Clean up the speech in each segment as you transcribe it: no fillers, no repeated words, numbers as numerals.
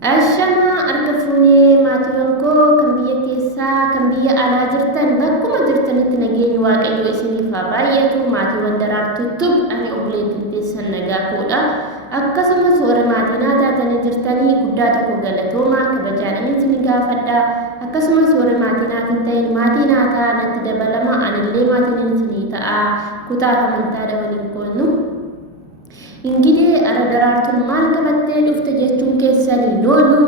Ashama harka fuunee maatiiwwan koo kan biyya keessaa kan biyya alaa jirtan bakkuma jirtanitti nageenyi waaqayyo isiniif haa baay'atu. Maatiiwwan daraartuutu ani obboleettiin teessan nagaa koodha. Akkasumas warra maatii naa taatanii jirtanii guddaa tokko galatoomaa kabajaadhaan isin gaafadha. Akkasumas warra maatii naaf hin ta'in maatii naa ta'a natti dabalama anillee maatiin isinii ta'a kutaa amantaadha waliin koonu. Ingidee daraartuun maal qabattee dhufte jechuun keessanii loolu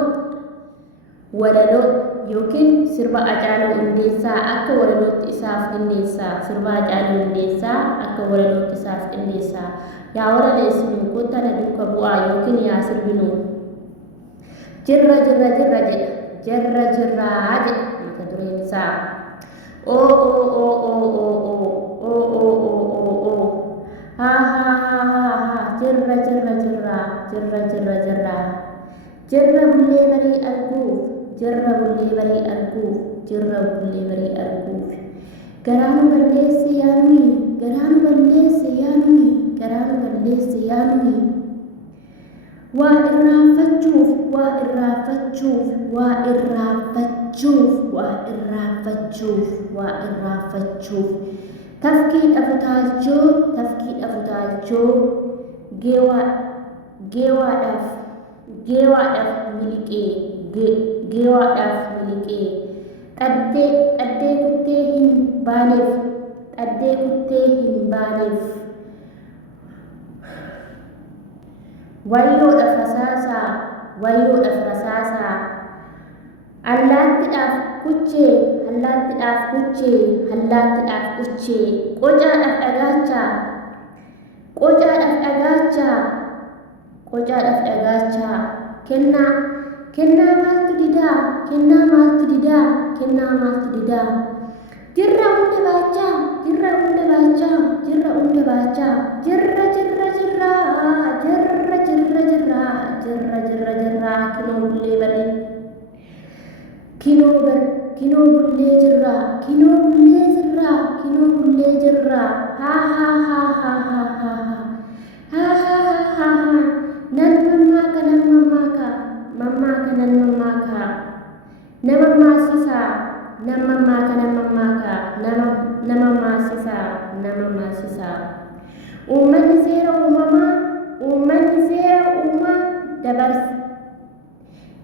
walaloo yookiin sirba Hacaaluu Hundeessaa akka walalootti isaaf qindeessaa. Sirba Hacaaluu Hundeessaa akka walalootti isaaf qindeessaa. Yaa walaleessinu kottaa na duuka bu'aa yookiin yaa sirbinu. Jirra jirra jirra jedha. Jirra jirraa jedha mata dureen isaa. Oo oo oo oo oo oo oo oo oo oo. Ha ha ha ha ha. Jirra jirra jirra jirra jirra jirra. Jirra bullee barii arguuf. Jirra bullee barii arguuf. Jirra bullee barii arguuf. Garaanu balleesse yaa nuyi. Garaanu balleesse yaa nuyi. Garaanu balleesse yaa nuyi. Waa irraanfachuuf. Waa irraanfachuuf. Waa irraanfachuuf. Waa irraanfachuuf. Waa irraanfachuuf. Tafkiidha futaalchoo. Tafkiidha futaalchoo. Geewaadhaaf miliqee. Geewaadhaaf miliqee. Dhaddee kuttee hin baaneef. Dhaddee kuttee hin baaneef. Wayyoodhaaf rasaasaa. Wayyoodhaaf rasaasaa. Allaattiidhaaf kuchee. Allaattiidhaaf kuchee. Allaattiidhaaf kuchee. Qocaadhaaf dhagaachaa. Qocaadhaaf dhagaachaa. Qocaadhaaf dhagaachaa. Kennaa maaltu didaa. Kennaa maaltu didaa. Kennaa maaltu didaa. Jirra hunda baachaa. Jirra hunda baachaa. Jirra hunda baachaa. Jirra jirra jirra. Jirra jirra jirra. Jirra jirra jirra. Kinoo bullee barii. Kinoo bullee jirra. Kinoo bullee jirra. Kinoo bullee jirra. Ha ha ha ha ha ha ha. Ha ha ha ha ha. Nan mammaaka nan mammaaka. Mammaaka nan mammaaka. Nama maasisaa. Nan mammaaka nan mammaaka. Nama maasisaa. Nama maasisaa. Uummanni seera uumamaa. Uummanni seera uumaa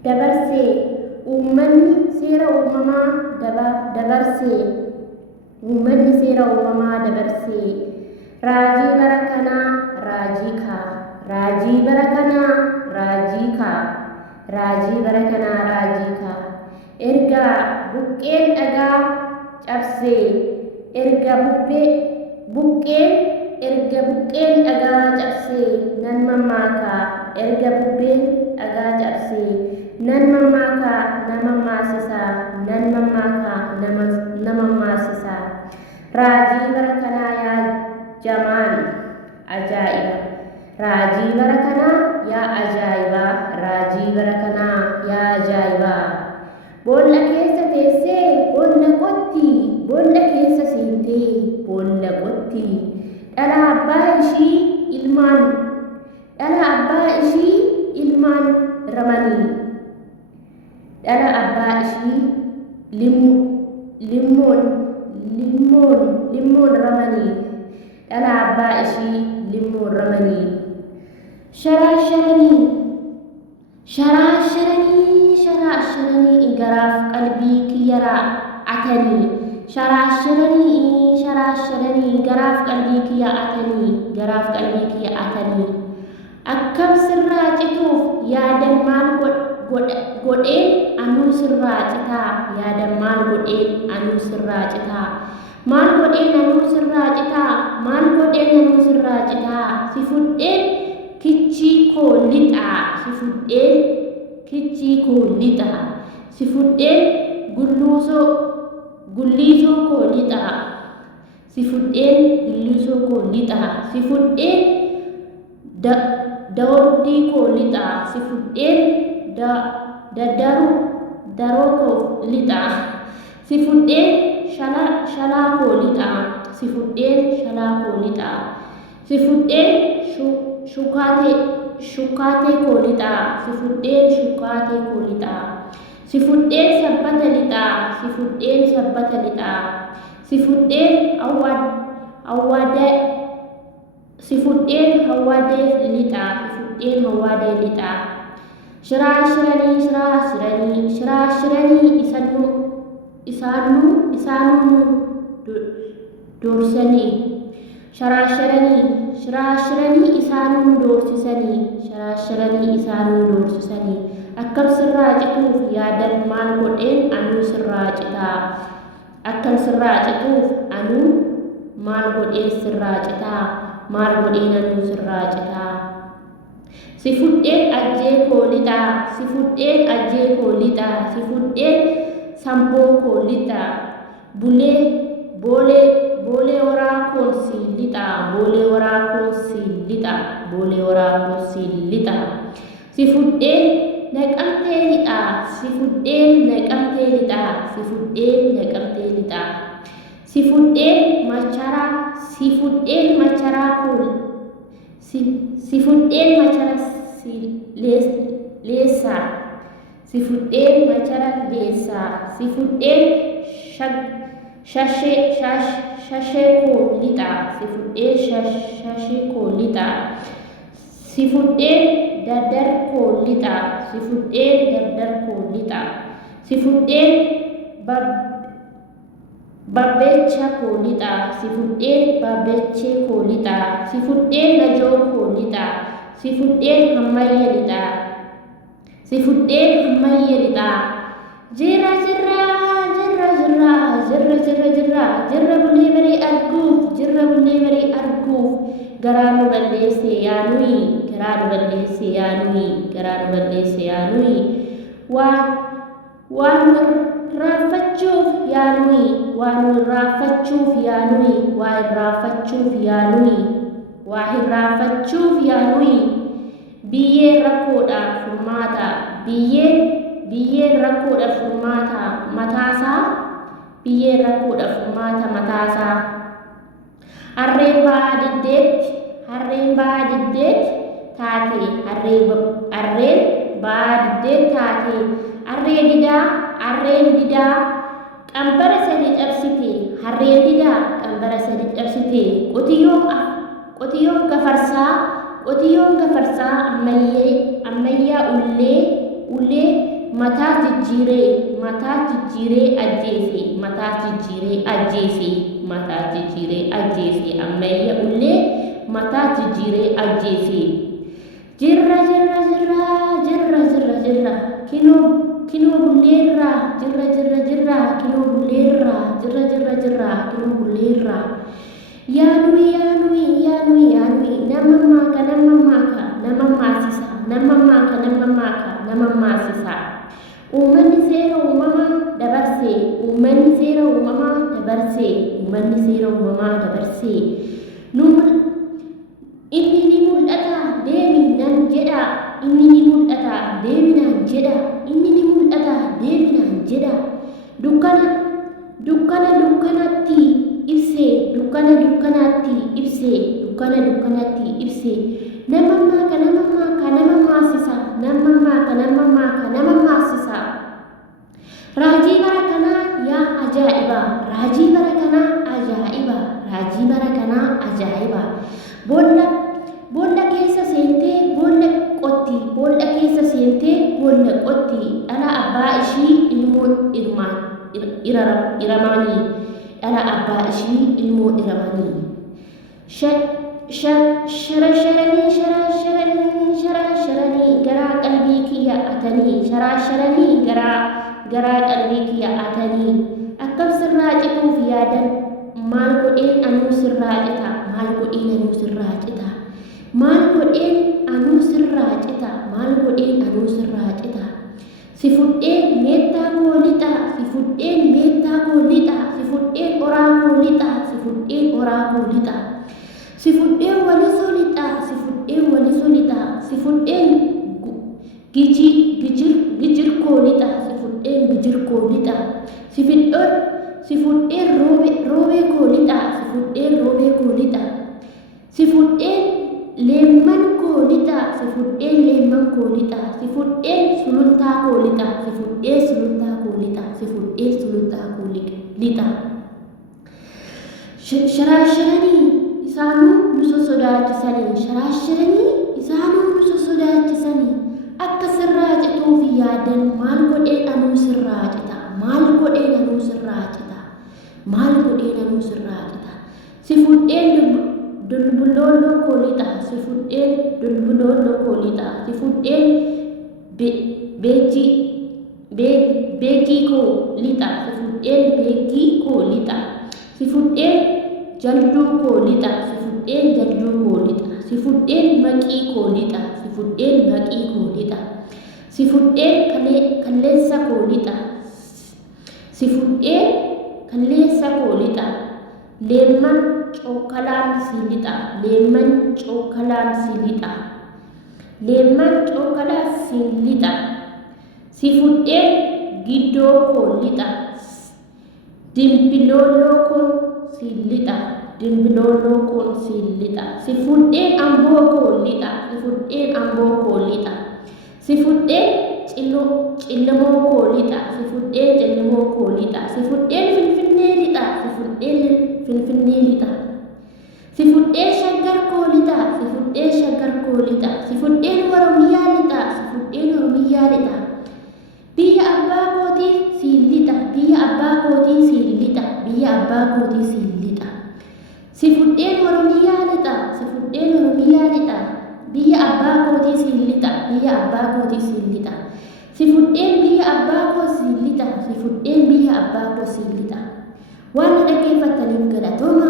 dabarsee. Uummanni seera uumamaa dabarsee. Uummanni seera uumamaa dabarsee. Raajii bara kanaa raajii kaa. Raajii bara kanaa raajii kaa. Raajii bara kanaa raajii kaa. Erga buqqeen dhagaa cabsee. Erga buqqeen dhagaa cabsee. Nan mammaaka. Erga bubbeen dhagaa cabsee. Nan mammaaka. Nama maasisaa. Nan mammaaka. Nama maasisaa. Raajii bara kanaa yaa jamaan ajaa'iba. Raajii bara kanaa yaa ajaa'iba. Raajii bara kanaa yaa ajaa'iba. Boolla keessa teessee boolla qotti. Boolla keessa seentee boolla qotti. Dhala abbaa ishii ilmaan ramanii. Dhala abbaa ishii limmoon ramanii. Dhala abbaa ishii limmoon ramanii. Sharaasharanii garaaf qalbii kiyya raa'atanii. Sharaasharanii garaaf qalbii kiyya atanii. Akkam sirraa cituuf yaadan maal godheen anuu sirraa citaa. Yaadan maal godheen anuu sirraa citaa. Maal godheen anuu sirraa citaa. Maal godheen anuu sirraa citaa. Si fudheen kichii koo lixaa. Si fudheen kichii koo lixaa. Si fudheen gulliisoo koo lixaa. Si fudheen gulliisoo koo lixaa. Si fudheen daawwii koo lixaa. Si fudheen daroo koo lixaa. Si fudheen shalaa koo lixaa. Si fudheen shalaa koo lixaa. Si fudheen shukaatee shukkaatee koo lixaa si fudheen shukkaatee koo lixaa si fudheen sabbata lixaa si fudheen sabbata lixaa si fudheen awwaadee si fudheen hawwaadee lixaa si fudheen hawwaadee lixaa shiraa shiranii shiraa shiranii isaanuu doorsanii shiraa shiranii isaanuu doorsisanii akkam sirraa cituuf yaadan maal godheen anuu sirraa citaa akkam sirraa cituuf anuu maal godheen sirraa citaa maal godheen anuu sirraa citaa si fudheen ajjee koo lixaa si fudheen ajjee koo lixaa si fudheen samboo koo lixaa boolee waraa koon si lixaa boolee waraa koon si lixaa boolee waraa koon si lixaa si fudheen naqamtee lixaa si fudheen naqamtee lixaa si fudheen naqamtee lixaa si fudheen macharaa si fudheen macharaa koo si fudheen machara si leessaa si fudheen machara leessaa si fudheen shashee koo lixaa si fudheen shashee koo lixaa si fudheen daddar koo lixaa si fudheen daddar koo lixaa si fudheen babbeecha koo lixaa si fudheen babbeechee koo lixaa si fudheen najoo koo lixaa si fudheen hammayya lixaa si fudheen hammayya lixaa jirra bulee barii arguuf garaa nu balleesse yaanuyi garaa nu balleesse yaanuyi waan raaffachuuf yaanuyi biyyeen rakkoodha furmaata biyyeen rakkoodha furmaata mataasaa biyyeen rakkoodha furmaata mataasaa harreen ba'aa diddeet taate harreen didaa qambara sadi cabsite qotiyyoon gafarsaa ammayyaa ullee mataa jijjiiree ajjeese ammayya ullee mataa jijjiiree ajjeese jirra kinoo bulleerraa kinoo bulleerraa yaanuyi nama maasisa uummanni seera uumamaa dabarsee inni ni mul'ata deeminaan jedha dukkanatti ibsee nama maasisa raajii bara kanaa yaa ajaa'iba boolla keessa seentee boolla qotti dhala abbaa ishii ilmoo iramanii sharasharanii garaa qalbii kiyya atanii akkam sirraa cituuf yaadan maal godheen anuu sirraa cita si fudheen meettaa koo lixaa si fudheen oraa koo lixaa si fudheen walisoo lixaa si fudheen gijir koo lixaa si fudheen roobee koo lixaa si fudheen leemman koo lixaa lixa. Sharaashiranii isaanuu nu sosodaachisanii sharaashiranii isaanuu nu sosodaachisanii akka sirraa cituuf yaadan maal godheen anuu sirraa cita maal godheen anuu sirraa cita maal godheen anuu sirraa cita si fudheen dulbulooloo koo lixa si fudheen dulbulooloo koo lixa si fudheen beekii koo lixa si fudheen beekii koo lixa si fudheen jalduu koo lixa si fudheen jalduu koo lixa si fudheen maqii koo lixa si fudheen maqii koo lixa si fudheen kalleessa koo lixa si fudheen kalleessa koo lixa leemman cokkalaan si lixa leemman cokkalaan si lixa leemman cokkalaan si lixa si fudheen giddoo koo lixa dimbilooloo koo si lixa dimbilooloo koo si lixa si fudheen amboo koo lixa si fudheen amboo koo lixa si fudheen cillamoo koo lixa si fudheen cillamoo koo lixa si fudheen finfinnee lixa si fudheen finfinnee lixa si fudheen shaggar koo lixa si fudheen shaggar koo lixa si fudheen oromiyaa lixa si fudheen oromiyaa lixa biyya abbaa kootii si lixa biyya abbaa kootii si lixa biyya abbaa kootii si lixa si fudheen oromiyaa lixa si fudheen oromiyaa lixa biyya abbaa kootii si lixa biyya abbaa kootii si lixa si fudheen biyya abbaa koo si lixa si fudheen biyya abbaa koo si lixa waan dhaggeeffataniif galatooma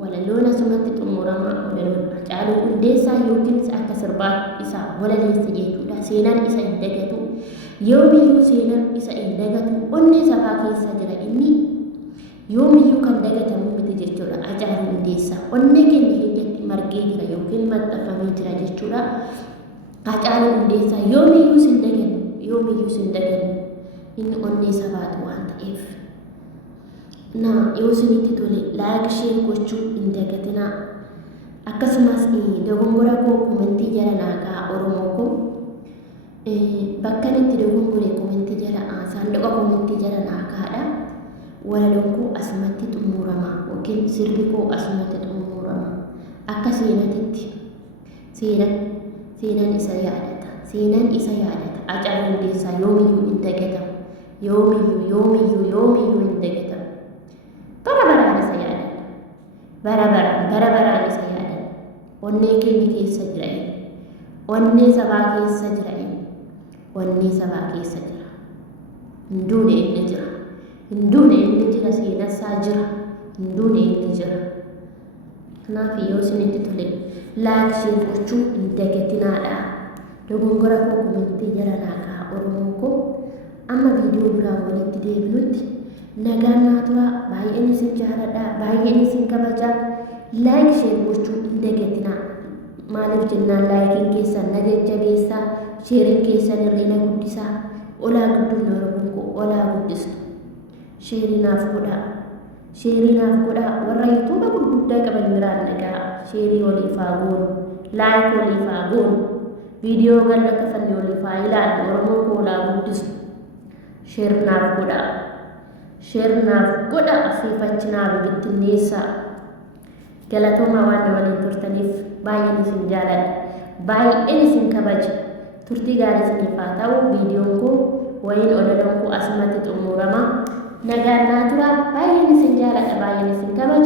walaloon asumatti xumurama walaloon Haacaaluu Hundeessaa yookiin akka sirbaa isaa walaleessa jechuudha seenaan isa hin dagatu yoomiyyuu seenaan isa hin dagatu onnee sabaa keessa jira inni yoomiyyuu kan dagatamu miti jechuudha Haacaaluu Hundeessaa onnee keenya keessatti margee jira yookiin maxxanfamee jira jechuudha Haacaaluu Hundeessaa yoomiyyuu sin dagatu inni onnee sabaatu waan ta'eef yoo isinitti tole laayik sheer gochuu hin dagatinaa akkasumas dogongora koo komentii jala naaqaa oromoo koo bakka itti dogongore komentii jala saanduqa komentii jala naaqaadha walaloon koo asumatti xumurama yookiin sirbi koo asumatti xumurama akka seenatitti seenaan isa yaadata Haacaaluu Hundeessaa yoomiyyuu hin dagatamu yoomiyyuu hin dagatamu bara baraan isa yaadata onnee keenya keessa jira onnee sabaa keessa jira hin duune inni jira seenasaa jira hin duune inni jira kanaaf yoo isinitti tole laayik sheer gochuu hin dagatinaadha dogongora koo komentii jala naaqaa oromoo koo amma viidiyoo biraa walitti deebinutti nagaan naa tura baay'een isin jaaladha baay'een isin kabaja laayik sheer gochuu hin dagatinaa maaliif jennaan laayikiin keessan na jajjabeessa sheeriin keessan hirrina guddisaa olaa guddinni oromoon koo olaa guddistu sheerinaaf godhaa warra yuutuuba gurguddaa qaban biraan nagaa sheerii waliifaa goonu laayik waliifaa goonu viidiyoo galla kafanne waliifaa ilaalu oromoon koo olaa guddistu sheerinaaf godha asiifachinaaf bittinneessaa galatooma waan waliin turtaniif baay'een isin jaaladha baay'een isin kabaja turtii gaarii isiniif haa ta'u viidiyoon koo wayiin odoloon koo asumatti xumurama nagaan naa tura baay'een isin jaaladha baay'een isin kabaja